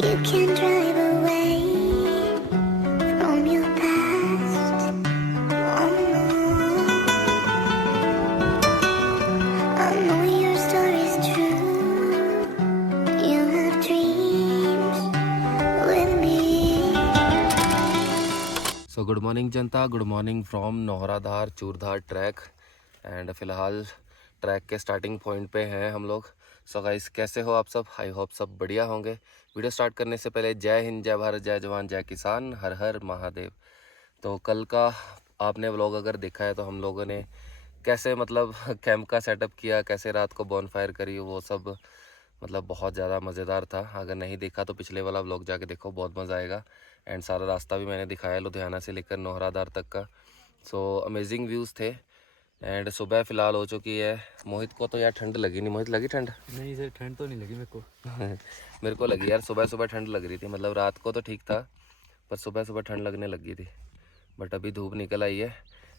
You can drive away from your past. Oh no, I know your story's true. You have dreams with me. So good morning जनता, good morning from Nauradhar Churdhar track. And फ़िलहाल track के starting point पे हैं हम लोग। So guys, कैसे हो आप सब? आई होप सब बढ़िया होंगे। वीडियो स्टार्ट करने से पहले जय हिंद, जय भारत, जय जवान, जय किसान, हर हर महादेव। तो कल का आपने व्लॉग अगर देखा है तो हम लोगों ने कैसे मतलब कैंप का सेटअप किया, कैसे रात को बॉनफायर करी, वो सब मतलब बहुत ज़्यादा मज़ेदार था। अगर नहीं देखा तो पिछले वाला व्लॉग जाके देखो, बहुत मज़ा आएगा। एंड सारा रास्ता भी मैंने दिखाया लुधियाना से लेकर नौहराधार तक का। सो अमेजिंग व्यूज़ थे। एंड सुबह फ़िलहाल हो चुकी है। मोहित को तो यार ठंड लगी नहीं। मोहित, लगी ठंड? नहीं सर, ठंड तो नहीं लगी मेरे को। मेरे को लगी यार, सुबह सुबह ठंड लग रही थी। मतलब रात को तो ठीक था, पर सुबह सुबह ठंड लगने लगी थी। बट अभी धूप निकल आई है।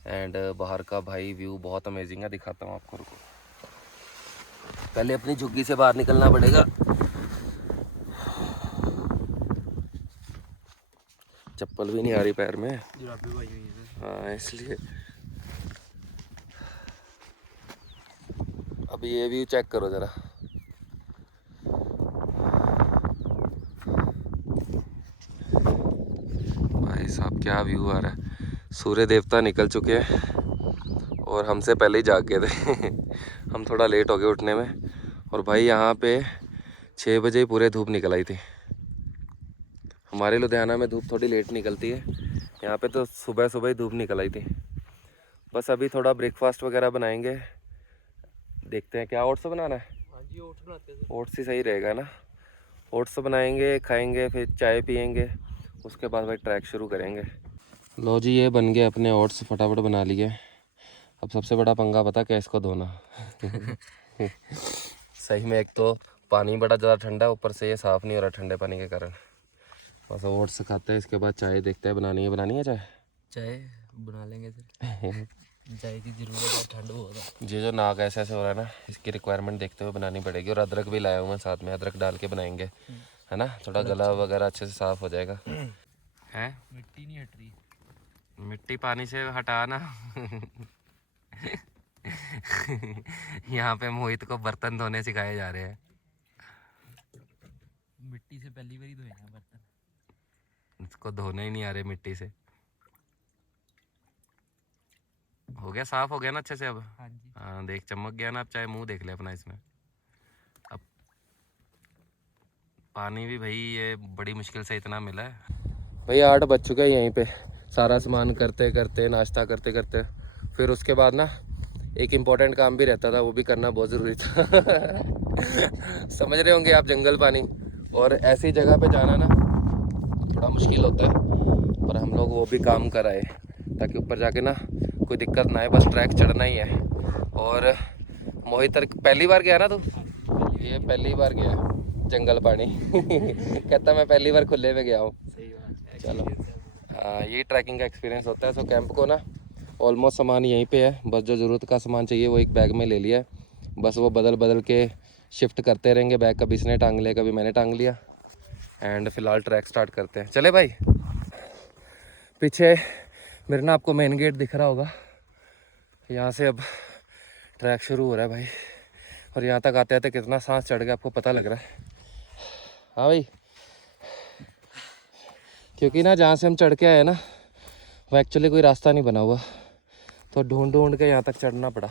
एंड बाहर का भाई व्यू बहुत अमेजिंग है, दिखाता हूँ आपको। रुको, पहले अपनी झुग्गी से बाहर निकलना पड़ेगा। चप्पल भी नहीं आ रही पैर में। जुराबे भाई हुई है। हाँ, इसलिए। अभी ये व्यू चेक करो ज़रा। भाई साहब, क्या व्यू आ रहा है। सूर्य देवता निकल चुके हैं और हमसे पहले ही जाग गए थे। हम थोड़ा लेट हो गए उठने में। और भाई यहाँ पे 6 बजे ही पूरे धूप निकल आई थी। हमारे लुधियाना में धूप थोड़ी लेट निकलती है, यहाँ पे तो सुबह सुबह ही धूप निकल आई थी। बस अभी थोड़ा ब्रेकफास्ट वगैरह बनाएंगे, देखते हैं। क्या ओट्स बनाना है? हाँ जी, ओट्स बनाते हैं। ओट्स ही सही रहेगा ना। ओट्स बनाएंगे, खाएंगे, फिर चाय पियेंगे, उसके बाद भाई ट्रैक शुरू करेंगे। लो जी, ये बन गए अपने ओट्स, फटाफट बना लिए। अब सबसे बड़ा पंगा पता क्या, इसको धोना। सही में, एक तो पानी बड़ा ज़्यादा ठंडा है, ऊपर से ये साफ़ नहीं हो रहा ठंडे पानी के कारण। बस ओट्स खाते हैं, इसके बाद चाय देखते हैं। बनानी है चाय। चाय बना लेंगे सर। चाय की जरूरत है, ठंड बहुत है। ये जो नाक ऐसे ऐसे हो रहा है ना, इसकी रिक्वायरमेंट देखते हुए बनानी पड़ेगी। और अदरक भी लाया हूँ मैं साथ में, अदरक डाल के बनाएंगे, है ना। थोड़ा गला वगैरह अच्छे से साफ़ हो जाएगा। है मिट्टी नहीं हट रही। मिट्टी पानी से हटाना। यहाँ पे मोहित को बर्तन धोने सिखाए जा रहे हैं। मिट्टी से पहली बार ही धोए हैं बर्तन। इसको धोने ही नहीं आ रहे मिट्टी से। हो गया, साफ हो गया ना अच्छे से अब? हाँ जी। हाँ, देख चमक गया ना। अब चाहे मुंह देख ले अपना इसमें। अब पानी भी भाई ये बड़ी मुश्किल से इतना मिला है। भाई 8 बज चुका है यहीं पे। सारा सामान करते करते, नाश्ता करते करते, फिर उसके बाद ना एक इम्पोर्टेंट काम भी रहता था, वो भी करना बहुत ज़रूरी था। समझ रहे होंगे आप, जंगल पानी। और ऐसी जगह पे जाना ना थोड़ा मुश्किल होता है, पर हम लोग वो भी काम कर आए ताकि ऊपर जाके ना कोई दिक्कत ना आए। बस ट्रैक चढ़ना ही है। और मोहित पहली बार गया ना तू? ये पहली बार गया जंगल पानी। कहता मैं पहली बार खुले में गया हूँ। सही बात है। चलो, यही ट्रैकिंग का एक्सपीरियंस होता है। सो कैंप को ना ऑलमोस्ट सामान यहीं पे है, बस जो ज़रूरत का सामान चाहिए वो एक बैग में ले लिया है। बस वो बदल बदल के शिफ्ट करते रहेंगे बैग, कभी इसने टांग लिया, कभी मैंने टांग लिया। एंड फिलहाल ट्रैक स्टार्ट करते हैं। चले भाई। पीछे मेरे ना आपको मेन गेट दिख रहा होगा, यहाँ से अब ट्रैक शुरू हो रहा है भाई। और यहाँ तक आते आते कितना सांस चढ़ गया आपको पता लग रहा है? हाँ भाई, क्योंकि ना जहाँ से हम चढ़ के आए ना वो एक्चुअली कोई रास्ता नहीं बना हुआ, तो ढूंढ ढूंढ के यहाँ तक चढ़ना पड़ा।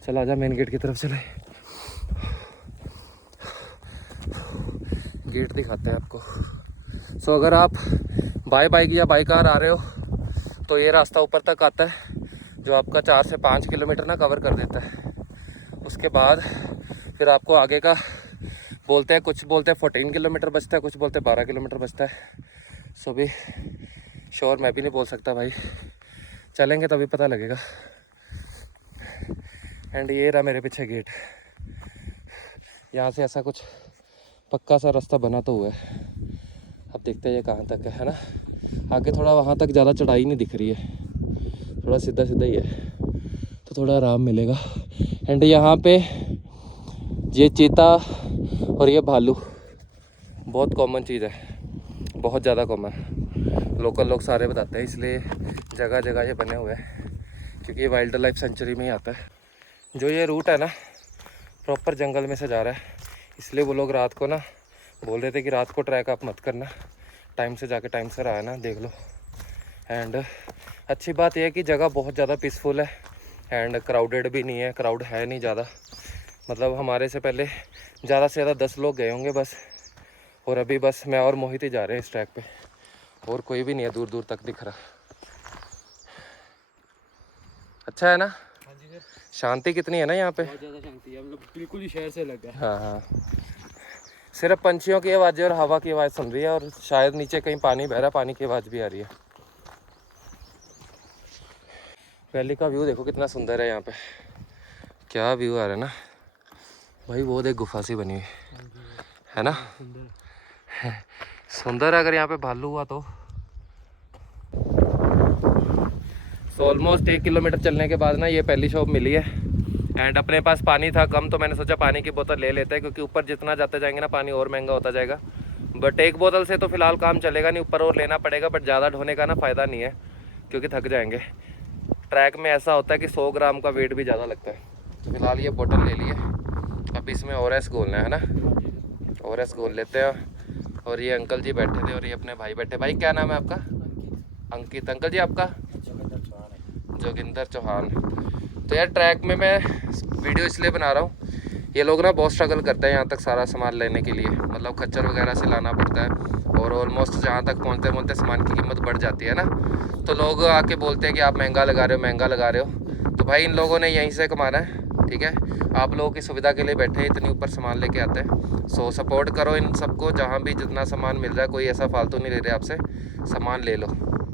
चल आजा, मेन गेट की तरफ चले। गेट दिखाते हैं आपको। सो अगर आप बाई बाइक या बाई कार आ रहे हो तो ये रास्ता ऊपर तक आता है, जो आपका 4 से 5 किलोमीटर ना कवर कर देता है। उसके बाद फिर आपको आगे का बोलते हैं, कुछ बोलते हैं 14 किलोमीटर बचता है, कुछ बोलते हैं 12 किलोमीटर बचता है। सो भी श्योर मैं भी नहीं बोल सकता भाई, चलेंगे तभी पता लगेगा। एंड ये रहा मेरे पीछे गेट। यहाँ से ऐसा कुछ पक्का सा रास्ता बना तो हुआ है। अब देखते हैं ये कहाँ तक है ना। आगे थोड़ा वहाँ तक ज़्यादा चढ़ाई नहीं दिख रही है, थोड़ा सीधा सीधा ही है, तो थोड़ा आराम मिलेगा। एंड यहाँ पे ये चीता और ये भालू, बहुत कॉमन चीज़ है, बहुत ज़्यादा कॉमन। लोकल लोग सारे बताते हैं, इसलिए जगह जगह ये बने हुए हैं, क्योंकि ये वाइल्ड लाइफ सेंचुरी में ही आता है। जो ये रूट है ना प्रॉपर जंगल में से जा रहा है, इसलिए वो लोग रात को ना बोल रहे थे कि रात को ट्रैक आप मत करना, टाइम से जाके टाइम से आया ना, देख लो। एंड अच्छी बात यह है कि जगह बहुत ज़्यादा पीसफुल है एंड क्राउडेड भी नहीं है, क्राउड है नहीं ज़्यादा। मतलब हमारे से पहले ज़्यादा से ज़्यादा 10 लोग गए होंगे बस, और अभी बस मैं और मोहित ही जा रहे हैं इस ट्रैक पे, और कोई भी नहीं है दूर दूर तक दिख रहा। अच्छा है ना? हाँ जी सर, शांति कितनी है ना यहाँ पे। बहुत ज़्यादा शांति है, हम लोग बिल्कुल ही शहर से लग गए। हाँ हाँ, सिर्फ पंछियों की आवाज़ और हवा की आवाज़ सुन रही है, और शायद नीचे कहीं पानी बह रहा है, पानी की आवाज़ भी आ रही है। वैली का व्यू देखो कितना सुंदर है यहाँ पे, क्या व्यू आ रहा है ना भाई। वो देख गुफा सी बनी हुई है ना, सुंदर है। अगर यहाँ पे भालू हुआ तो ऑलमोस्ट 1 किलोमीटर चलने के बाद ना ये पहली शॉप मिली है। एंड अपने पास पानी था कम, तो मैंने सोचा पानी की बोतल ले लेते हैं, क्योंकि ऊपर जितना जाते जाएंगे ना पानी और महंगा होता जाएगा। बट एक बोतल से तो फिलहाल काम चलेगा नहीं, ऊपर और लेना पड़ेगा, बट ज़्यादा ढोने का ना फ़ायदा नहीं है, क्योंकि थक जाएंगे। ट्रैक में ऐसा होता है कि 100 ग्राम का वेट भी ज़्यादा लगता है। तो फिलहाल ये बोतल ले ली है, अब इसमें ओरेस घोलना है ना, ओरेस घोल लेते हैं। और ये अंकल जी बैठे थे और ये अपने भाई बैठे। भाई क्या नाम है आपका? अंकित। अंकल जी आपका? जोगिंदर चौहान। तो यार ट्रैक में मैं वीडियो इसलिए बना रहा हूँ, ये लोग ना बहुत स्ट्रगल करते हैं यहाँ तक सारा सामान लेने के लिए, मतलब खच्चर वगैरह से लाना पड़ता है, और ऑलमोस्ट जहाँ तक पहुँचते पहुँचते सामान की कीमत बढ़ जाती है ना, तो लोग आके बोलते हैं कि आप महंगा लगा रहे हो, महंगा लगा रहे हो। तो भाई इन लोगों ने यहीं से कमाना है, ठीक है, आप लोगों की सुविधा के लिए बैठे हैं, इतनी ऊपर सामान लेके आते हैं। सो सपोर्ट करो इन सबको, जहाँ भी जितना सामान मिल रहा है, कोई ऐसा फालतू नहीं ले रहे आपसे, सामान ले लो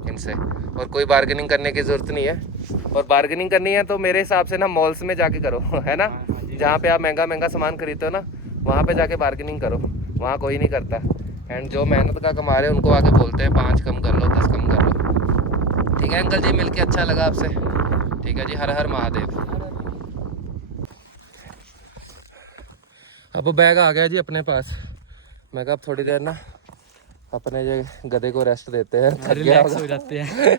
इनसे, और कोई बार्गेनिंग करने की ज़रूरत नहीं है। और बार्गेनिंग करनी है तो मेरे हिसाब से ना मॉल्स में जाके करो, है ना, जहाँ पे आप महंगा महंगा सामान खरीदते हो ना, वहाँ पे जाके बार्गेनिंग करो, वहाँ कोई नहीं करता। एंड जो मेहनत का कमा रहे हैं उनको आके बोलते हैं 5 कम कर लो, 10 कम कर लो। ठीक है अंकल जी, मिलके अच्छा लगा आपसे। ठीक है जी, हर हर महादेव। अब बैग आ गया जी अपने पास, मैं कहा अब थोड़ी देर ना अपने ये गधे को रेस्ट देते हैं, थक गया रिलैक्स हो जाते हैं।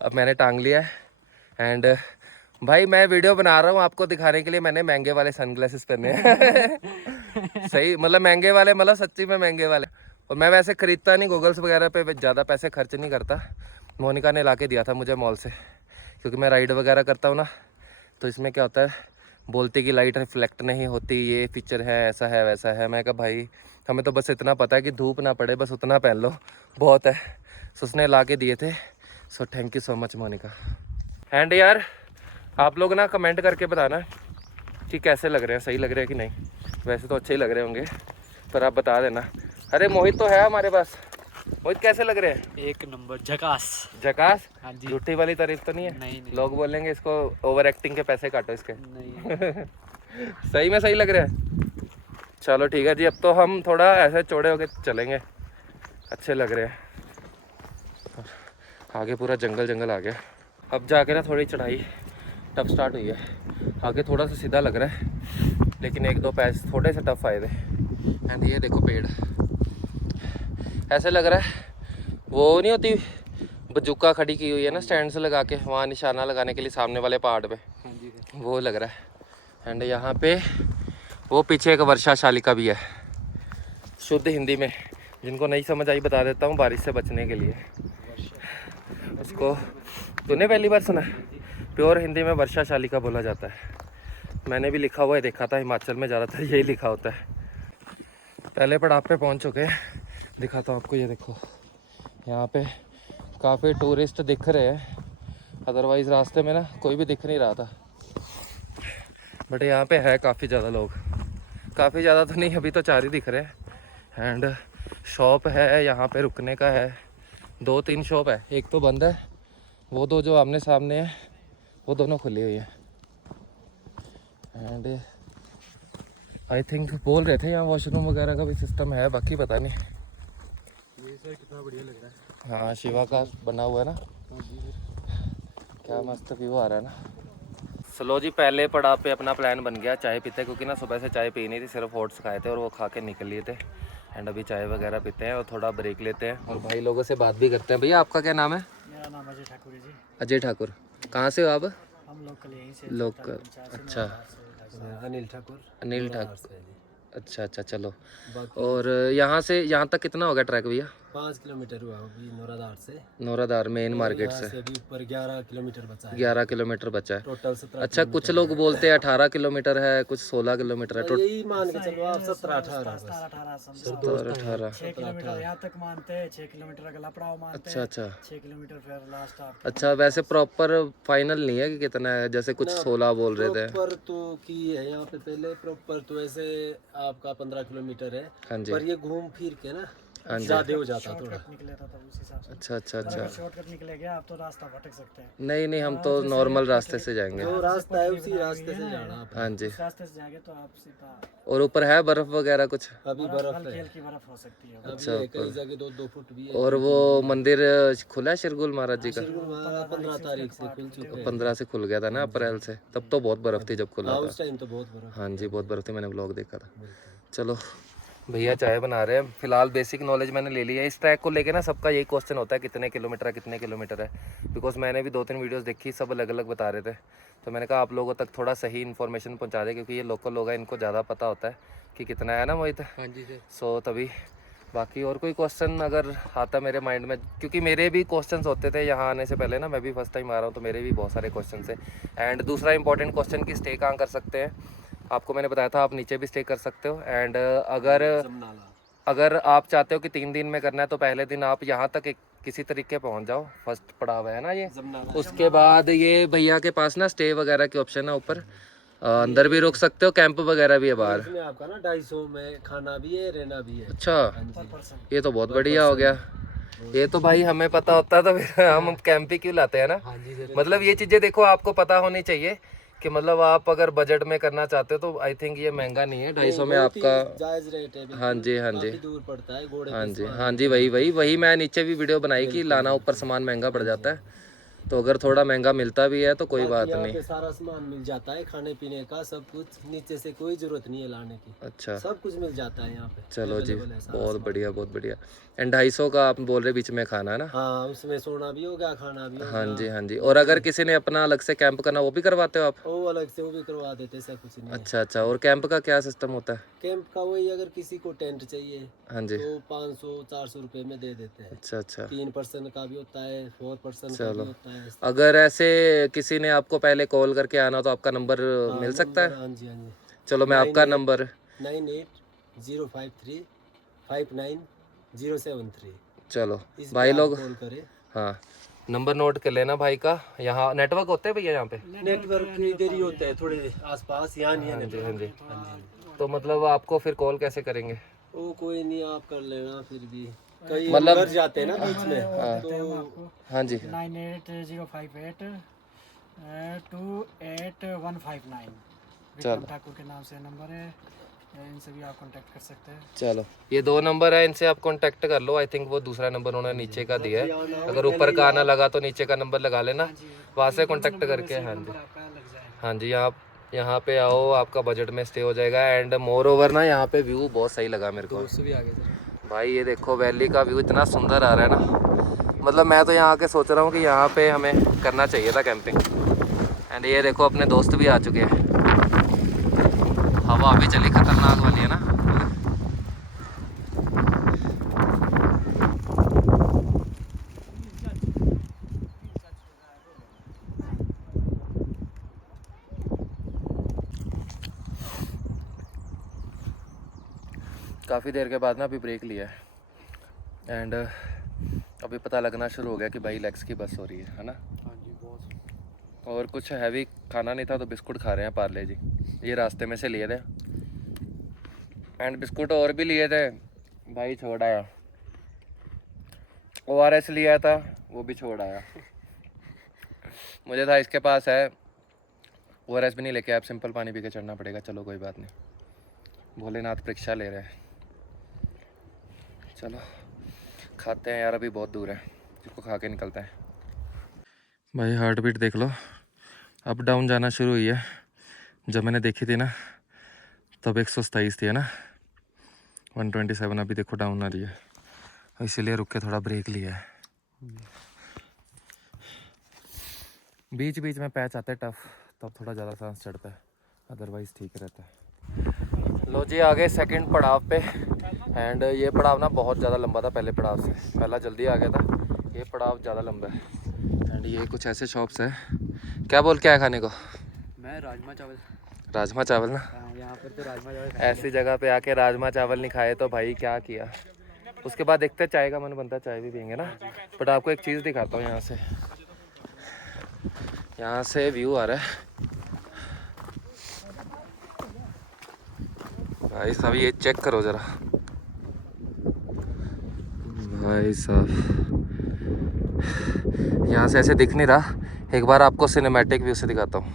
अब मैंने टांग लिया है। एंड भाई मैं वीडियो बना रहा हूँ आपको दिखाने के लिए, मैंने महंगे वाले सनग्लासेस पहने हैं सही, मतलब महंगे वाले, मतलब सच्ची में महंगे वाले। और मैं वैसे खरीदता नहीं, गूगल्स वगैरह पे ज़्यादा पैसे खर्च नहीं करता, मोनिका ने ला के दिया था मुझे मॉल से, क्योंकि मैं राइड वगैरह करता हूँ ना, तो इसमें क्या होता है, बोलते कि लाइट रिफ्लेक्ट नहीं होती, ये फीचर है, ऐसा है वैसा है। मैं कहा भाई हमें तो बस इतना पता है कि धूप ना पड़े, बस उतना पहन लो बहुत है। सो उसने ला के दिए थे, so thank you so much Monica. And यार आप लोग ना कमेंट करके बताना कि कैसे लग रहे हैं, सही लग रहे हैं कि नहीं। वैसे तो अच्छे ही लग रहे होंगे, पर आप बता देना। अरे मोहित तो है हमारे पास, मोहित कैसे लग रहे हैं? एक नंबर झकास। झकास? हाँ जी। झूठी वाली तारीफ तो नहीं है? नहीं नहीं लोग बोलेंगे इसको ओवर एक्टिंग के पैसे काटो इसके। नहीं। सही में सही लग रहा है। चलो ठीक है जी, अब तो हम थोड़ा ऐसे चौड़े होके चलेंगे, अच्छे लग रहे हैं। आगे पूरा जंगल जंगल आ गया, अब जाके ना थोड़ी चढ़ाई टफ स्टार्ट हुई है। आगे थोड़ा सा सीधा लग रहा है, लेकिन 1-2 पैच थोड़े से टफ आए थे। एंड ये देखो पेड़, ऐसे लग रहा है वो नहीं होती बजुका खड़ी की हुई है ना स्टैंड से लगा के, वहाँ निशाना लगाने के लिए सामने वाले पहाड़ पे, हाँ जी सर। वो लग रहा है। एंड यहाँ पे वो पीछे एक वर्षा शालिका भी है, शुद्ध हिंदी में, जिनको नहीं समझ आई बता देता हूँ, बारिश से बचने के लिए उसको। तूने पहली बार सुना? प्योर हिंदी में वर्षा शालिका बोला जाता है। मैंने भी लिखा हुआ है, देखा था, हिमाचल में ज़्यादातर यही लिखा होता है। पहले पड़ाव पे पहुँच चुके हैं, दिखाता हूँ आपको। ये देखो यहाँ पे काफ़ी टूरिस्ट दिख रहे हैं, अदरवाइज़ रास्ते में ना कोई भी दिख नहीं रहा था, बट यहाँ पे है काफ़ी ज़्यादा लोग। काफ़ी ज़्यादा तो नहीं, अभी तो 4 ही दिख रहे हैं। एंड शॉप है यहाँ पे, रुकने का है, 2-3 शॉप है, एक तो बंद है, वो 2 जो आमने सामने है वो दोनों खुली हुई है। एंड आई थिंक बोल रहे थे यहाँ वॉशरूम वगैरह का भी सिस्टम है, बाकी पता नहीं। ये सर कितना बढ़िया लग रहा है। हाँ शिवा का बना हुआ है ना, क्या मस्त व्यू आ रहा है ना। चलो जी, पहले पड़ाव पे अपना प्लान बन गया चाय पीते, क्योंकि ना सुबह से चाय पी नहीं थी, सिर्फ ओट्स खाए थे और वो खा के निकल लिए थे। एंड अभी चाय वगैरह पीते हैं और थोड़ा ब्रेक लेते हैं और भाई लोगों से बात भी करते हैं। भैया आपका क्या नाम है? मेरा नाम अजय ठाकुर है जी। अजय ठाकुर। कहाँ से हो आप? हम लोकल यहीं से लोकल। अच्छा, अनिल ठाकुर। अनिल ठाकुर। अच्छा अच्छा, चलो। और यहाँ से यहाँ तक कितना होगा ट्रैक भैया? 5 किलोमीटर हुआ अभी नौराधार से। नौराधार मेन मार्केट से अभी ऊपर 11 किलोमीटर बचा है। 11 किलोमीटर बचा है। टोटल 17। अच्छा, कुछ लोग बोलते हैं 18 किलोमीटर है, कुछ 16 किलोमीटर है। यही मान के चलो आप 17-18 18। 6 किलोमीटर यहाँ तक मानते हैं, 6 किलोमीटर अगर लपड़ाव मानते अच्छा हैं। अच्छा 6 किलोमीटर फिर लास्ट आप। अच्छा, वैसे प्रॉपर फाइनल नहीं है कि कितना है, जैसे कुछ 16 बोल रहे थे। प्रॉपर तो की है यहाँ पे पहले प्रॉपर तो ऐसे आपका 15 किलोमीटर है। हाँ जी। पर ये घूम फिर के ना हाँ जी। ज्यादा हो जाता थोड़ा। निकले था उस हिसाब से। अच्छा अच्छा अच्छा। शॉर्टकट निकलेगा आप तो रास्ता भटक सकते हैं। नहीं नहीं, हम तो नॉर्मल रास्ते से जाएंगे। जो रास्ता है उसी रास्ते से जाना आप। हाँ जी। उस रास्ते से जाएंगे तो आप सीधा। और ऊपर है बर्फ वगैरह कुछ? अभी बर्फ हल्की हल्की बर्फ हो सकती है। अच्छा, कई जगह 2-2 फुट भी है। और वो मंदिर खुला है शिरगुल महाराज जी का? 15 तारीख से खुल चुका है। 15 से खुल गया था ना अप्रैल से, तब तो बहुत बर्फ थी जब खुला था। उस टाइम तो बहुत बर्फ। हाँ जी, बहुत बर्फ थी, मैंने ब्लॉग देखा था। चलो भैया चाय बना रहे हैं। फिलहाल बेसिक नॉलेज मैंने ले ली है। इस ट्रैक को लेके ना सबका यही क्वेश्चन होता है कितने किलोमीटर है, कितने किलोमीटर है। बिकॉज मैंने भी 2-3 वीडियोस देखी, सब अलग अलग बता रहे थे। तो मैंने कहा आप लोगों तक थोड़ा सही इन्फॉर्मेशन पहुंचा दे, क्योंकि ये लोकल लोग हैं, इनको ज़्यादा पता होता है कि कितना है ना मोहित। हाँ जी सर। सो तभी बाकी और कोई क्वेश्चन अगर आता मेरे माइंड में, क्योंकि मेरे भी क्वेश्चंस होते थे यहाँ आने से पहले ना, मैं भी फर्स्ट टाइम आ रहा हूँ तो मेरे भी बहुत सारे क्वेश्चन थे। एंड दूसरा इंपॉर्टेंट क्वेश्चन कि स्टे कहाँ कर सकते हैं, आपको मैंने बताया था आप नीचे भी स्टे कर सकते हो। एंड अगर आप चाहते हो कि 3 दिन में करना है तो पहले दिन आप यहाँ तक किसी तरीके पहुँच जाओ, फर्स्ट पड़ाव है ना ये। उसके बाद ये भैया के पास ना स्टे वगैरह की ऑप्शन है ऊपर, अंदर भी रुक सकते हो, कैंप वगैरह भी है बाहर। इसमें आपका ना 250 में खाना भी है, रहना भी है। अच्छा, ये तो बहुत बढ़िया हो गया। ये तो भाई हमें पता होता तो फिर हम कैंप ही क्यों लाते हैं ना। हाँ जी सर। मतलब ये चीज़ें देखो आपको पता होनी चाहिए कि मतलब आप अगर बजट में करना चाहते हो तो आई थिंक ये महंगा नहीं है। 250 में आपका जायज रेट है। हाँ जी हाँ जी दूर पड़ता है घोड़े। हाँ जी वही मैं नीचे भी वीडियो बनाई कि लाना ऊपर सामान महंगा पड़ जाता है, तो अगर थोड़ा महंगा मिलता भी है तो कोई बात नहीं। सारा सामान मिल जाता है, खाने पीने का सब कुछ, नीचे से कोई जरूरत नहीं है लाने की। अच्छा, सब कुछ मिल जाता है यहाँ पे। चलो जी, बहुत बढ़िया बहुत बढ़िया। एंड 250 का आप बोल रहे बीच में खाना है ना? हाँ, उसमें सोना भी होगा, खाना भी होगा। हाँ जी। और अगर किसी ने अपना अलग से कैंप करना वो भी करवाते हो आप? वो अलग से वो भी करवा देते, ऐसा कुछ नहीं है। अच्छा। और कैंप का क्या सिस्टम होता है? कैंप का वही, अगर किसी को टेंट चाहिए हाँ जी तो 500-400 रुपए में दे देते हैं। अच्छा 3 पर्सन का भी होता है, 4 पर्सन का भी होता है। अगर ऐसे किसी ने आपको पहले कॉल करके आना तो आपका नंबर मिल सकता है? हाँ जी। चलो मैं आपका नंबर 98059073। चलो भाई लोग कॉल करे। हाँ, नंबर नोट कर लेना भाई का। यहाँ नेटवर्क होते हैं भैया यहाँ पे? नेटवर्क इधर ही होता है, थोड़े आसपास, यहाँ नहीं है नेटवर्क। हाँ जी। तो मतलब आपको फिर कॉल कैसे करेंगे? वो कोई नहीं, आप कर लेना फिर भी। कई मतलब घर जाते हैं ना बीच में। तो हाँ जी 9805828159 विक्रम ठाकुर के नाम से नंबर है, इनसे भी आप कांटेक्ट कर सकते हैं। चलो, ये 2 नंबर है, इनसे आप कांटेक्ट कर लो। आई थिंक वो दूसरा नंबर उन्होंने नीचे का दिया है, अगर ऊपर का आना लगा तो नीचे का नंबर लगा लेना, वहाँ से कांटेक्ट करके। हाँ जी आप यहाँ पे आओ, आपका बजट में स्टे हो जाएगा। एंड मोर ओवर ना यहाँ पे व्यू बहुत सही लगा मेरे को। भी आ गए सर। भाई ये देखो वैली का व्यू इतना सुंदर आ रहा है ना, मतलब मैं तो यहाँ आके सोच रहा हूँ कि यहाँ पे हमें करना चाहिए था कैंपिंग। एंड ये देखो अपने दोस्त भी आ चुके हैं। हवा अभी चली खतरनाक वाली है ना। काफ़ी देर के बाद ना अभी ब्रेक लिया है एंड अभी पता लगना शुरू हो गया कि भाई लेग्स की बस हो रही है ना। हाँ जी बहुत। और कुछ हैवी खाना नहीं था तो बिस्कुट खा रहे हैं पार्ले जी, ये रास्ते में से लिए थे। एंड बिस्कुट और भी लिए थे, भाई छोड़ आया। ORS लिया था, वो भी छोड़ आया। मुझे था इसके पास है, ORS भी नहीं लेके, आप सिंपल पानी पी के चढ़ना पड़ेगा। चलो कोई बात नहीं, भोलेनाथ परीक्षा ले रहे हैं। चलो खाते हैं यार, अभी बहुत दूर है, इसको खा के निकलते हैं। भाई हार्ट बीट देख लो, अप डाउन जाना शुरू हुई है। जब मैंने देखी थी ना तब 127 थी है ना, 127 अभी देखो डाउन आ रही है, इसीलिए रुक के थोड़ा ब्रेक लिया है। बीच बीच में पैच आते हैं टफ, तब थोड़ा ज़्यादा सांस चढ़ता है, अदरवाइज़ ठीक रहता है। लो जी आ गए सेकंड पड़ाव पे। एंड ये पड़ाव ना बहुत ज़्यादा लंबा था पहले पड़ाव से, पहला जल्दी आ गया था, ये पड़ाव ज़्यादा लंबा है। एंड ये कुछ ऐसे शॉप्स हैं। क्या बोल के आया खाने को? मैं राजमा चावल। राजमा चावल ना, यहाँ पर तो राजमा चावल ऐसी जगह पे आके राजमा चावल नहीं खाए तो भाई क्या किया। उसके बाद देखते चाय का मन बनता है, चाय भी पियेंगे ना। बट आपको एक चीज़ दिखाता हूँ, यहाँ से व्यू आ रहा है भाई साहब, ये चेक करो ज़रा भाई साहब, यहाँ से ऐसे दिख नहीं रहा, एक बार आपको सिनेमैटिक व्यू से दिखाता हूँ।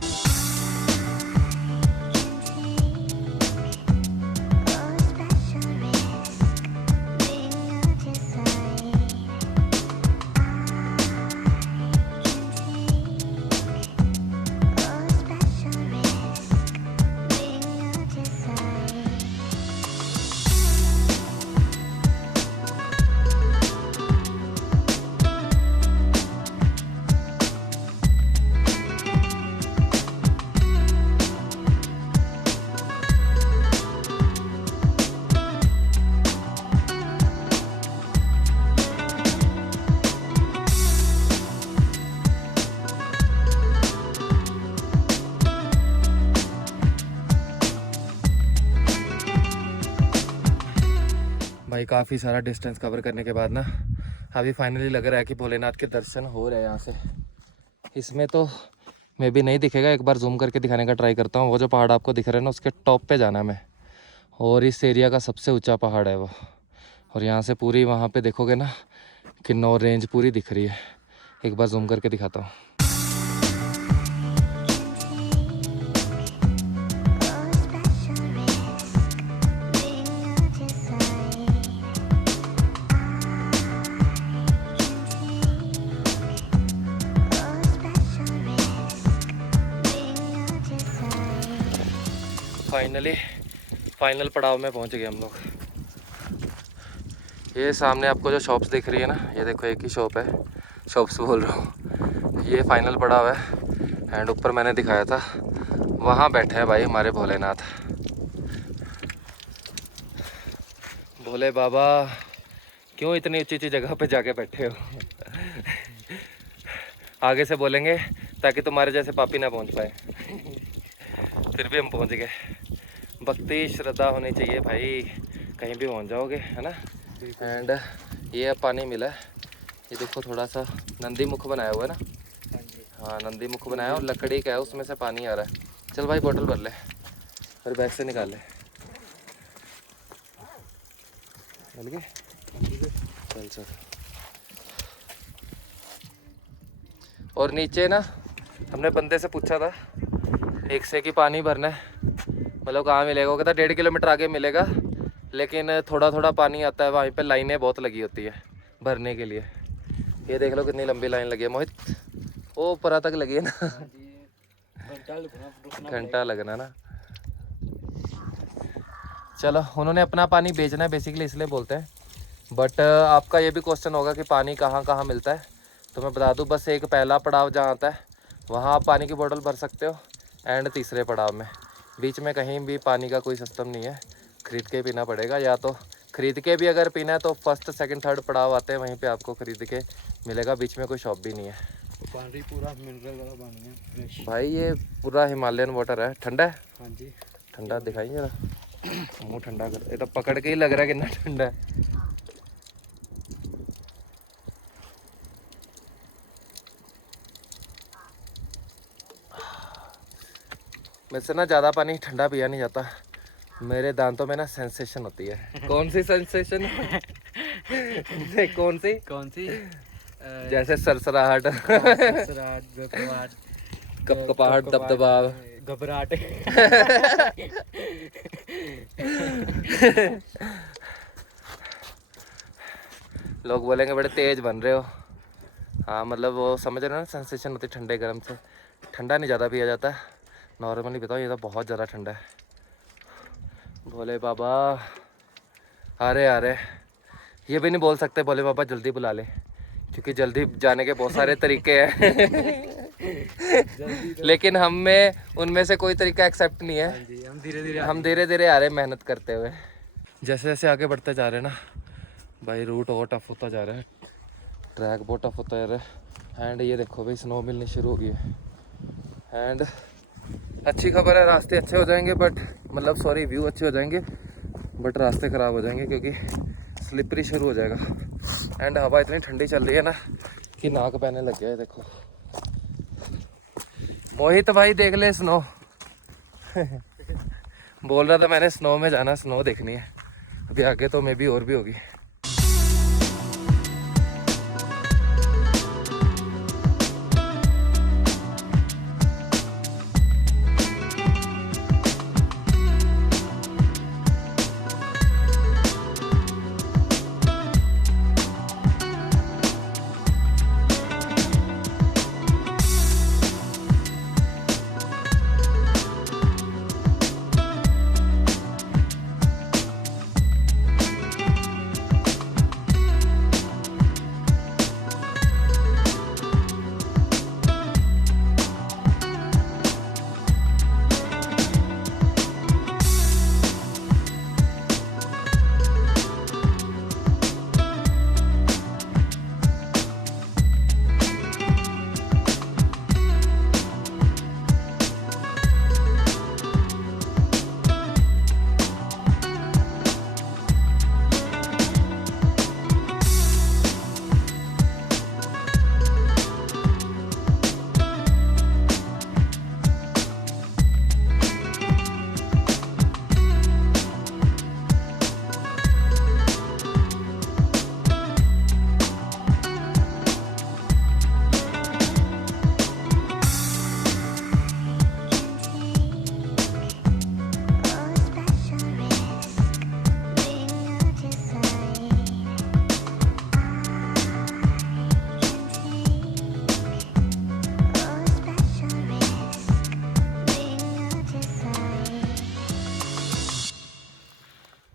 भाई काफ़ी सारा डिस्टेंस कवर करने के बाद ना अभी फाइनली लग रहा है कि भोलेनाथ के दर्शन हो रहे हैं यहाँ से। इसमें तो मे भी नहीं दिखेगा, एक बार जूम करके दिखाने का ट्राई करता हूँ। वो जो पहाड़ आपको दिख रहा है ना, उसके टॉप पे जाना है मैं, और इस एरिया का सबसे ऊंचा पहाड़ है वो। और यहाँ से पूरी वहाँ पे देखोगे ना किन्नौर रेंज पूरी दिख रही है। एक बार जूम करके दिखाता हूँ। फाइनल पड़ाव में पहुंच गए हम लोग। ये सामने आपको जो शॉप्स दिख रही है ना, ये देखो एक ही शॉप है, शॉप्स बोल रहा हूँ, ये फाइनल पड़ाव है। एंड ऊपर मैंने दिखाया था, वहाँ बैठे हैं भाई हमारे भोलेनाथ। भोले बाबा क्यों इतनी ऊंची ऊंची जगह पे जाके बैठे हो? आगे से बोलेंगे ताकि तुम्हारे जैसे पापी ना पहुंच पाए। फिर भी हम पहुंच गए। भक्ति श्रद्धा होनी चाहिए भाई, कहीं भी पहुंच जाओगे, है ना। एंड ये पानी मिला है, ये देखो थोड़ा सा नंदी मुख बनाया हुआ है ना। हाँ नंदी मुख बनाया और लकड़ी का है, उसमें से पानी आ रहा है। चल भाई बोतल भर ले और बैग से निकाल ले। चल गए, चल चल। और नीचे ना हमने बंदे से पूछा था, 1 से की पानी भरना है, मतलब कहाँ मिलेगा? वो कहता 1.5 किलोमीटर आगे मिलेगा, लेकिन थोड़ा थोड़ा पानी आता है, वहीं पे लाइनें बहुत लगी होती है भरने के लिए। ये देख लो कितनी लंबी लाइन लगी है मोहित, वो ऊपर तक लगी है ना। घंटा लगना ना। चलो, उन्होंने अपना पानी बेचना है बेसिकली, इसलिए बोलते हैं। बट आपका ये भी क्वेश्चन होगा कि पानी कहाँ कहाँ मिलता है, तो मैं बता दूँ, बस एक पहला पड़ाव जहाँ आता है वहाँ आप पानी की बोतल भर सकते हो, एंड तीसरे पड़ाव में। बीच में कहीं भी पानी का कोई सिस्टम नहीं है, खरीद के पीना पड़ेगा। या तो खरीद के भी अगर पीना है तो फर्स्ट सेकंड थर्ड पड़ाव आते हैं, वहीं पे आपको खरीद के मिलेगा। बीच में कोई शॉप भी नहीं है। पानी पूरा मिनरल वाला पानी है, फ्रेश। भाई ये पूरा हिमालयन वाटर है, ठंडा है। हाँ जी, ठंडा दिखाई जरा, मुँह ठंडा कर, ये तो पकड़ के ही लग रहा है कितना ठंडा है। मेरे से ना ज़्यादा पानी ठंडा पिया नहीं जाता, मेरे दांतों में ना सेंसेशन होती है। कौन सी सेंसेशन? कौन सी? जैसे सरसराहट, कपकपाहट, दबदबा, घबराहट। लोग बोलेंगे बड़े तेज बन रहे हो। हाँ मतलब वो समझ रहे हो ना, सेंसेशन होती है ठंडे गर्म से। ठंडा नहीं ज़्यादा पिया जाता, नॉर्मली बताओ, ये तो बहुत ज़्यादा ठंडा है। भोले बाबा अरे अरे ये भी नहीं बोल सकते भोले बाबा जल्दी बुला ले, क्योंकि जल्दी जाने के बहुत सारे तरीके हैं लेकिन हम में उनमें से कोई तरीका एक्सेप्ट नहीं है। हम धीरे धीरे आ रहे हैं मेहनत करते हुए। जैसे जैसे आगे बढ़ते जा रहे हैं ना भाई, रूट और टफ होता जा रहा है, ट्रैक बहुत टफ होता जा रहा है। एंड ये देखो भाई स्नो मिलनी शुरू हो गई है। एंड अच्छी खबर है, रास्ते अच्छे हो जाएंगे बट मतलब सॉरी व्यू अच्छे हो जाएंगे बट रास्ते ख़राब हो जाएंगे क्योंकि स्लिपरी शुरू हो जाएगा। एंड हवा इतनी ठंडी चल रही है ना कि नाक बहने लग गया है। देखो मोहित भाई देख ले स्नो बोल रहा था मैंने स्नो में जाना, स्नो देखनी है। अभी आगे तो मे भी और भी होगी।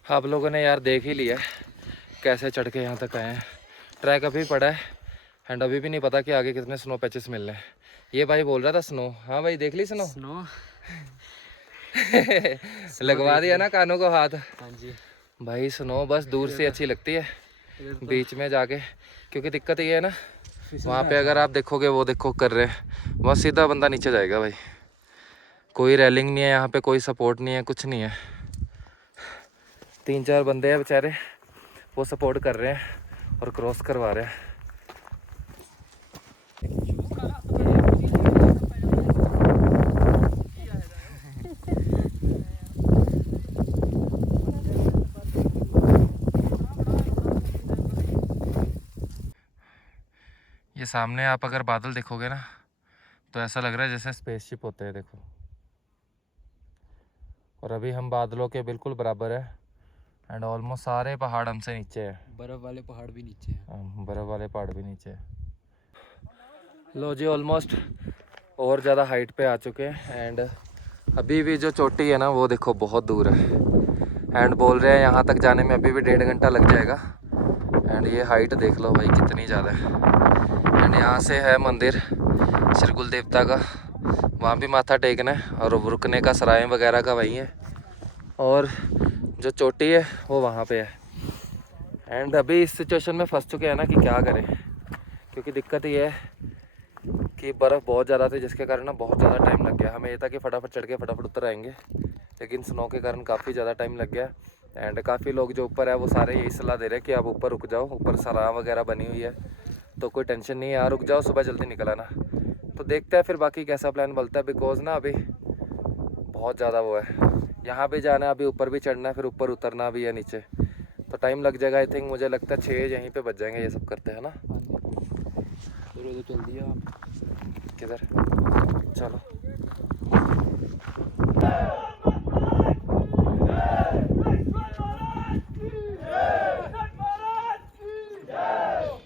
आप लोगों ने यार देख ही लिया कैसे चढ़ के यहाँ तक आए हैं। ट्रैक अभी पड़ा है एंड अभी भी नहीं पता कि आगे कितने स्नो पैचेस मिल रहे हैं। ये भाई बोल रहा था स्नो, हाँ भाई देख ली स्नो स्नो लगवा दिया ना कानों को हाथ। हाँ जी भाई स्नो बस दूर से अच्छी लगती है, बीच में जाके क्योंकि दिक्कत ये है ना वहाँ पे अगर आप देखोगे वो देखो कर रहे हैं बस सीधा बंदा नीचे जाएगा भाई। कोई रेलिंग नहीं है यहाँ पे, कोई सपोर्ट नहीं है, कुछ नहीं है। 3-4 बंदे हैं बेचारे वो सपोर्ट कर रहे हैं और क्रॉस करवा रहे हैं। ये सामने आप अगर बादल देखोगे ना तो ऐसा लग रहा है जैसे स्पेसशिप होते हैं, देखो। और अभी हम बादलों के बिल्कुल बराबर है एंड ऑलमोस्ट सारे पहाड़ हमसे नीचे है। बर्फ वाले पहाड़ भी नीचे हैं। बर्फ वाले पहाड़ भी नीचे है। लो जी ऑलमोस्ट और ज़्यादा हाइट पे आ चुके हैं एंड अभी भी जो चोटी है ना वो देखो बहुत दूर है। एंड बोल रहे हैं यहाँ तक जाने में अभी भी 1.5 घंटा लग जाएगा। एंड ये हाइट देख लो भाई कितनी ज़्यादा है। एंड यहाँ से है मंदिर श्रीकुल देवता का, वहाँ भी माथा टेकना है और रुकने का सराय वगैरह का वहीं है। और जो चोटी है वो वहाँ पे है। एंड अभी इस सिचुएशन में फंस चुके हैं ना कि क्या करें, क्योंकि दिक्कत ये है कि बर्फ़ बहुत ज़्यादा थी जिसके कारण ना बहुत ज़्यादा टाइम लग गया। हमें ये था कि फटाफट चढ़ के फटाफट उतर आएंगे, लेकिन स्नो के कारण काफ़ी ज़्यादा टाइम लग गया। एंड काफ़ी लोग जो ऊपर है वो सारे यही सलाह दे रहे हैं कि आप ऊपर रुक जाओ, ऊपर सराह वगैरह बनी हुई है तो कोई टेंशन नहीं है, यहाँ रुक जाओ, सुबह जल्दी निकल आना। तो देखते हैं फिर बाकी कैसा प्लान बनता है, बिकॉज ना अभी बहुत ज़्यादा वो है, यहाँ भी जाना है, अभी ऊपर भी चढ़ना है, फिर ऊपर उतरना भी है नीचे, तो टाइम लग जाएगा। आई थिंक मुझे लगता है 6 यहीं पे बच जाएंगे ये सब करते हैं ना। फिर उधर चल दिया किधर चलो।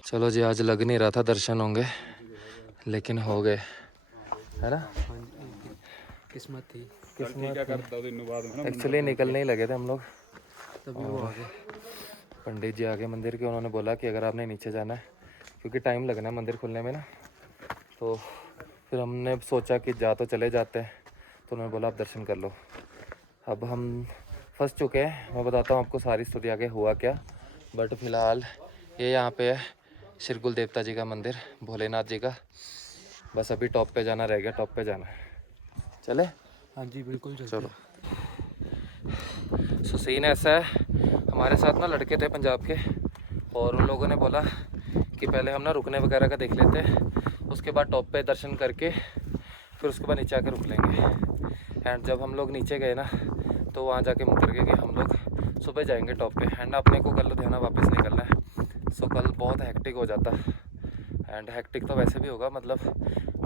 चलो जी, आज लग नहीं रहा था दर्शन होंगे लेकिन हो गए, है ना। किस्मत थी। एक्चुअली निकलने ही लगे थे हम लोग तभी वो आ गए। पंडित जी आगे मंदिर के, उन्होंने बोला कि अगर आपने नीचे जाना है, क्योंकि टाइम लगना है मंदिर खुलने में ना, तो फिर हमने सोचा कि जा तो चले जाते हैं, तो उन्होंने बोला आप दर्शन कर लो। अब हम फंस चुके हैं, मैं बताता हूँ आपको सारी स्टोरी आगे हुआ क्या। बट फ़िलहाल ये यहाँ पे है शिरकुल देवता जी का मंदिर, भोलेनाथ जी का। बस अभी टॉप पे जाना रह गया, टॉप पे जाना है। चले? हाँ जी बिल्कुल चलो। सो सीन ऐसा है, हमारे साथ ना लड़के थे पंजाब के, और उन लोगों ने बोला कि पहले हम ना रुकने वगैरह का देख लेते हैं, उसके बाद टॉप पे दर्शन करके फिर उसके बाद नीचे आके रुक लेंगे। एंड जब हम लोग नीचे गए ना, तो वहाँ जाके मुकर गए कि हम लोग सुबह जाएंगे टॉप पे, एंड अपने को कल लुधियाना वापस निकलना है। सो कल बहुत हैक्टिक हो जाता, एंड हैक्टिक तो वैसे भी होगा, मतलब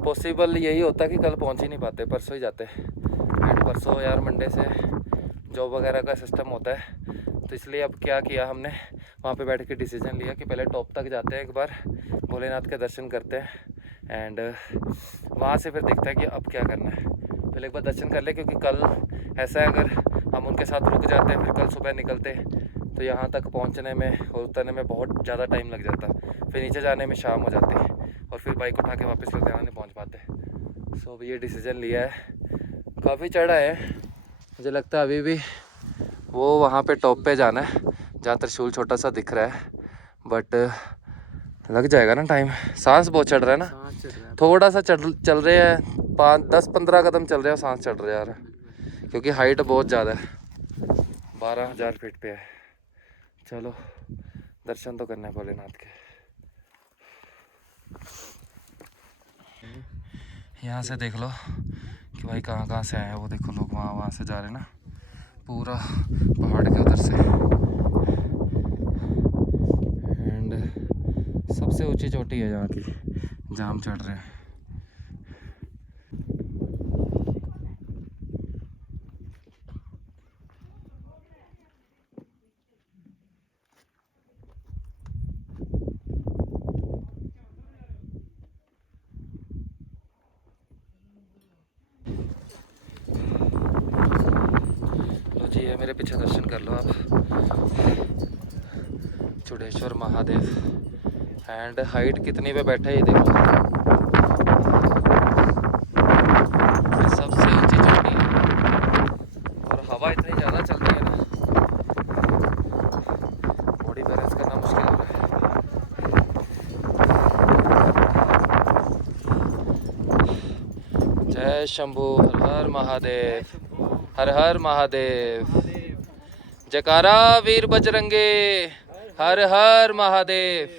पॉसिबल यही होता कि कल पहुँच ही नहीं पाते, परसों ही जाते। एंड परसों यार मंडे से जॉब वगैरह का सिस्टम होता है, तो इसलिए अब क्या किया हमने, वहाँ पे बैठ के डिसीजन लिया कि पहले टॉप तक जाते हैं, एक बार भोलेनाथ के दर्शन करते हैं, एंड वहाँ से फिर देखते हैं कि अब क्या करना है। पहले एक बार दर्शन कर ले, क्योंकि कल ऐसा है अगर हम उनके साथ रुक जाते हैं, फिर कल सुबह निकलते तो यहाँ तक पहुँचने में और उतरने में बहुत ज़्यादा टाइम लग जाता, फिर नीचे जाने में शाम हो जाती, और फिर बाइक उठा के वापस लुधियाना नहीं पहुँच पाते। सो अब ये डिसीज़न लिया है। काफ़ी चढ़ा है, मुझे लगता है अभी भी वो वहाँ पे टॉप पे जाना है जहाँ त्रिशूल छोटा सा दिख रहा है, बट लग जाएगा ना टाइम। सांस बहुत चढ़ रहा है ना, थोड़ा सा चल रहे हैं, 5-10-15 कदम चल रहे हैं, सांस चढ़ रहा है यार, क्योंकि हाइट बहुत ज़्यादा है, 12,000 फीट पे है। चलो दर्शन तो करना है भोलेनाथ के। यहाँ से देख लो कि भाई कहाँ कहाँ से आए हैं, वो देखो लोग वहाँ से जा रहे हैं ना, पूरा पहाड़ के उधर से। एंड सबसे ऊंची चोटी है यहाँ की, जहाँ हम चढ़ रहे हैं। लो जी, ये मेरे पीछे दर्शन कर लो आप, चुडेश्वर महादेव। एंड हाइट कितनी पे बैठे ये देखो, सबसे ऊंची चोटी है, और हवा इतनी ज़्यादा चल रही है ना, बॉडी बैलेंस करना मुश्किल हो रहा है। जय शंभू, हर हर महादेव, हर हर महादेव, जयकारा वीर बजरंगे, हर हर महादेव।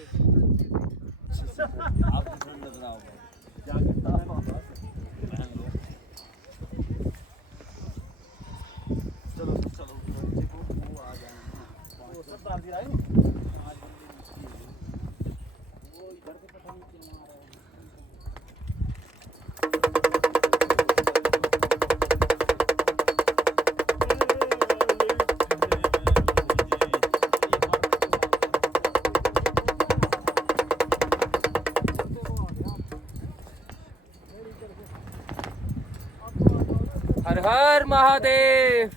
हर हर महादेव।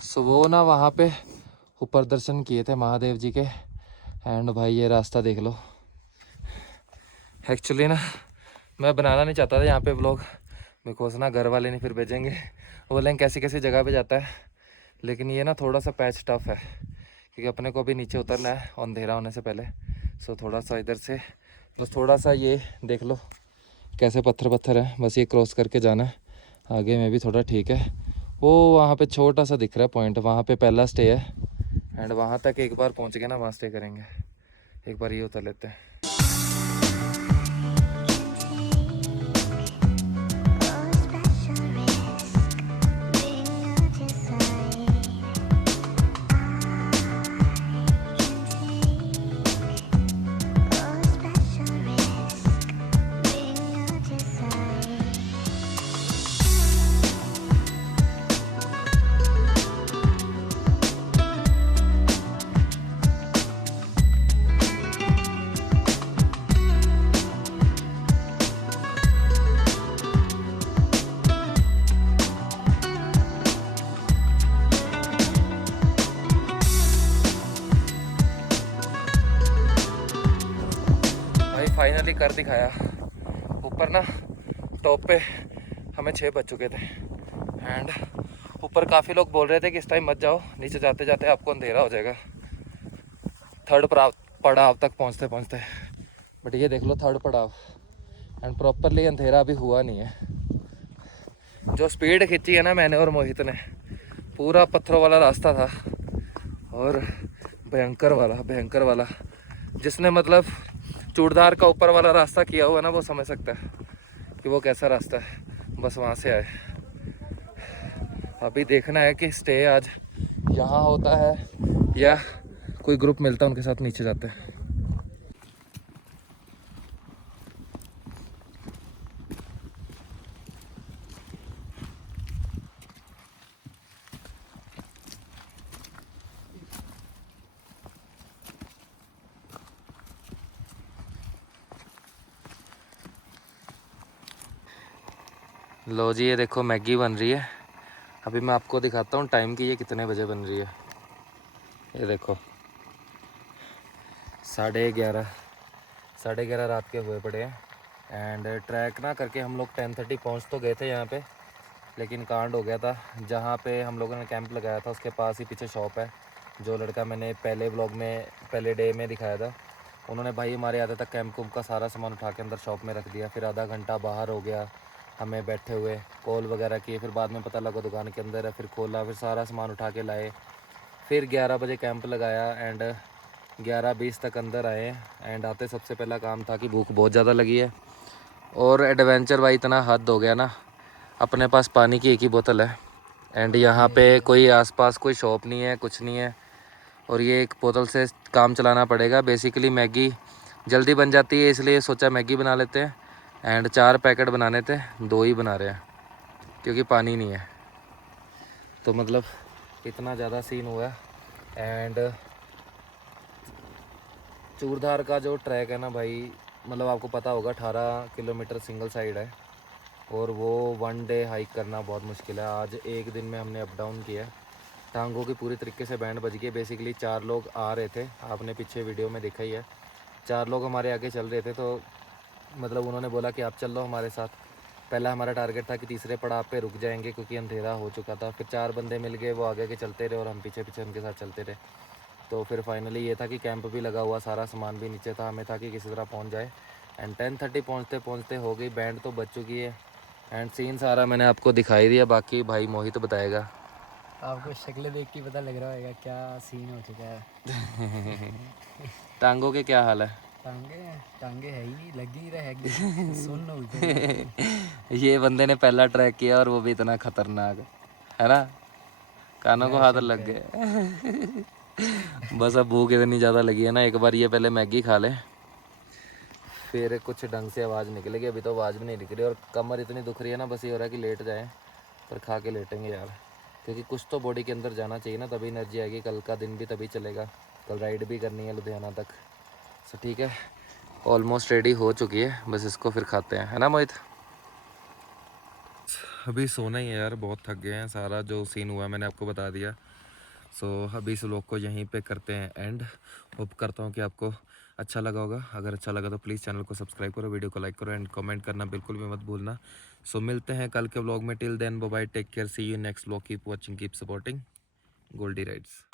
सो वो ना वहाँ पे ऊपर दर्शन किए थे महादेव जी के। एंड भाई ये रास्ता देख लो। एक्चुअली ना मैं बनाना नहीं चाहता था यहाँ पे व्लॉग, बिकॉज ना घर वाले नहीं फिर भेजेंगे, बोलेंगे कैसी कैसी जगह पे जाता है। लेकिन ये ना थोड़ा सा पैच टफ है, क्योंकि अपने को भी नीचे उतरना है अंधेरा होने से पहले। सो थोड़ा सा इधर से बस थोड़ा सा ये देख लो कैसे पत्थर पत्थर है, बस ये क्रॉस करके जाना है। आगे में भी थोड़ा ठीक है, वो वहाँ पे छोटा सा दिख रहा है पॉइंट, वहाँ पे पहला स्टे है। एंड वहाँ तक एक बार पहुँच गए ना, वहाँ स्टे करेंगे। एक बार ये उतर लेते हैं। फाइनली कर दिखाया। ऊपर ना टॉप पे हमें 6 बज चुके थे एंड ऊपर काफ़ी लोग बोल रहे थे कि इस टाइम मत जाओ, नीचे जाते जाते आपको अंधेरा हो जाएगा 3rd पड़ाव तक पहुँचते पहुँचते। बट ये देख लो 3rd पड़ाव एंड प्रॉपरली अंधेरा अभी हुआ नहीं है। जो स्पीड खींची है ना मैंने और मोहित ने, पूरा पत्थरों वाला रास्ता था और भयंकर वाला। जिसने मतलब चूड़धार का ऊपर वाला रास्ता किया हुआ ना वो समझ सकता है कि वो कैसा रास्ता है। बस वहाँ से आए। अभी देखना है कि स्टे आज यहाँ होता है या कोई ग्रुप मिलता है उनके साथ नीचे जाते हैं। लो जी, ये देखो मैगी बन रही है। अभी मैं आपको दिखाता हूँ टाइम की ये कितने बजे बन रही है। ये देखो 11:30 रात के हुए पड़े हैं एंड ट्रैक ना करके हम लोग 10:30 पहुँच तो गए थे यहाँ पे, लेकिन कांड हो गया था। जहाँ पे हम लोगों ने कैंप लगाया था उसके पास ही पीछे शॉप है। जो लड़का मैंने पहले व्लॉग में पहले डे में दिखाया था, उन्होंने भाई हमारे आते तक कैंप का सारा सामान उठा के अंदर शॉप में रख दिया। फिर आधा घंटा बाहर हो गया हमें बैठे हुए, कॉल वगैरह किए। फिर बाद में पता लगा दुकान के अंदर है, फिर खोला, फिर सारा सामान उठा के लाए। फिर 11 बजे कैंप लगाया एंड 11:20 तक अंदर आए। एंड आते सबसे पहला काम था कि भूख बहुत ज़्यादा लगी है और एडवेंचर भाई इतना हद हो गया ना। अपने पास पानी की एक ही बोतल है एंड यहाँ पे कोई आसपास कोई शॉप नहीं है, कुछ नहीं है, और ये एक बोतल से काम चलाना पड़ेगा। बेसिकली मैगी जल्दी बन जाती है इसलिए सोचा मैगी बना लेते हैं एंड 4 पैकेट बनाने थे, 2 ही बना रहे हैं क्योंकि पानी नहीं है। तो मतलब इतना ज़्यादा सीन हुआ है। एंड चूड़धार का जो ट्रैक है ना भाई, मतलब आपको पता होगा 18 किलोमीटर सिंगल साइड है और वो 1 डे हाइक करना बहुत मुश्किल है। आज एक दिन में हमने अप डाउन किया। टांगों की पूरी तरीके से बैंड बज गई। बेसिकली 4 लोग आ रहे थे, आपने पीछे वीडियो में देखा ही है। 4 लोग हमारे आगे चल रहे थे, तो मतलब उन्होंने बोला कि आप चल लो हमारे साथ। पहला हमारा टारगेट था कि तीसरे पड़ाव पे रुक जाएंगे क्योंकि अंधेरा हो चुका था। फिर 4 बंदे मिल गए, वो आगे के चलते रहे और हम पीछे पीछे उनके साथ चलते रहे। तो फिर फाइनली ये था कि कैंप भी लगा हुआ, सारा सामान भी नीचे था, हमें था कि किसी तरह पहुंच जाए। एंड 10:30 पहुंचते पहुंचते हो गई, बैंड तो बज चुकी है एंड सीन सारा मैंने आपको दिखाई दिया। बाकी भाई मोहित बताएगा। आपको शक्लें देख के पता लग रहा होगा क्या सीन हो चुका है। टांगों के क्या हाल है? टांगे है ही नहीं, लग ही रहेगी सुन हो गई। ये बंदे ने पहला ट्रैक किया और वो भी इतना खतरनाक है ना, कानों को हाथ लग गए। बस अब भूख इतनी ज़्यादा लगी है ना, एक बार ये पहले मैगी खा ले फिर कुछ ढंग से आवाज़ निकलेगी। अभी तो आवाज़ भी नहीं निकली और कमर इतनी दुख रही है ना, बस ये हो रहा है कि लेट जाएं, पर खा के लेटेंगे यार, क्योंकि कुछ तो बॉडी के अंदर जाना चाहिए ना, तभी एनर्जी आएगी। कल का दिन भी तभी चलेगा, कल राइड भी करनी है लुधियाना तक। सो ठीक है, ऑलमोस्ट रेडी हो चुकी है, बस इसको फिर खाते हैं, है ना मोहित? अभी सोना ही है यार, बहुत थक गए हैं। सारा जो सीन हुआ मैंने आपको बता दिया। सो अभी इस व्लॉग को यहीं पे करते हैं एंड। होप करता हूँ कि आपको अच्छा लगा होगा। अगर अच्छा लगा तो प्लीज़ चैनल को सब्सक्राइब करो, वीडियो को लाइक करो एंड कमेंट करना बिल्कुल भी मत भूलना। सो मिलते हैं कल के व्लॉग में। Till then bye bye, take care, see you next vlog, keep watching, keep supporting Goldy rides.